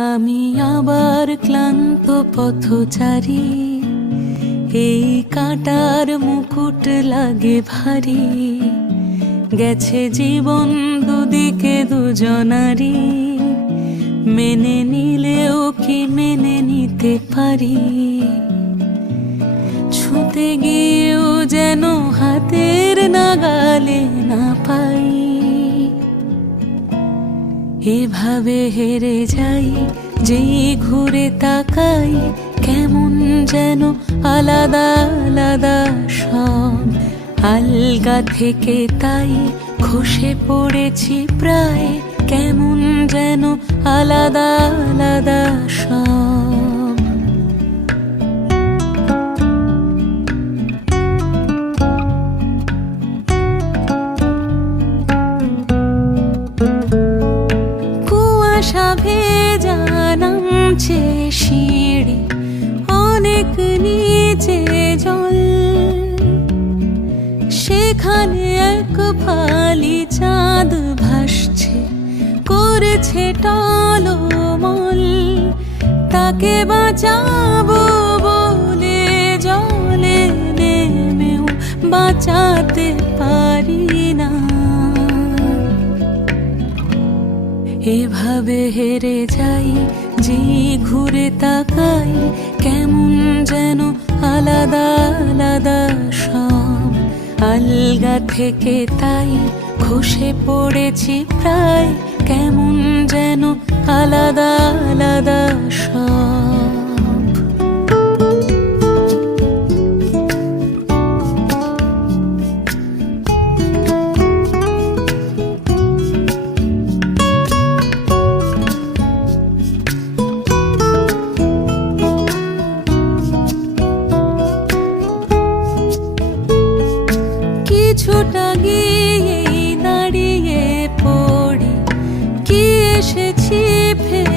আমি আবার ক্লান্ত পথচারী, এই কাঁটার মুকুট লাগে ভারী। গেছে জীবন দুদিকে দুজনারই, মেনে নিলেও কি মেনে নিতে পারি? ছুঁতে গিয়েও যেন হাতের নাগালে না পাই। এভাবে হেরে যাই, যেই ঘুরে তাকাই, কেমন যেন আলাদা আলাদা সব। আলগা থেকে তাই খসে পড়েছি প্রায়, কেমন যেন আলাদা আলাদা সব। কুয়াশা ভেজা নামছে সিঁড়ি, অনেক নিচে জল। সেখানে এক ফালি চাঁদ ভাসছে, করেছে টলমল। তাকে বাঁচাবো বলে জলে নেমেও বাঁচাতে পারি না। এভাবে হেরে যাই, যে ঘুরে তাকাই, কেমন যেন আলাদা আলাদা সব। আলগা থেকে তাই খসে পড়েছি প্রায়, কেমন যেন আলাদা আলাদা সব। কিছুটা গিয়ে দাঁড়িয়ে পড়ি, কি এসেছি ফের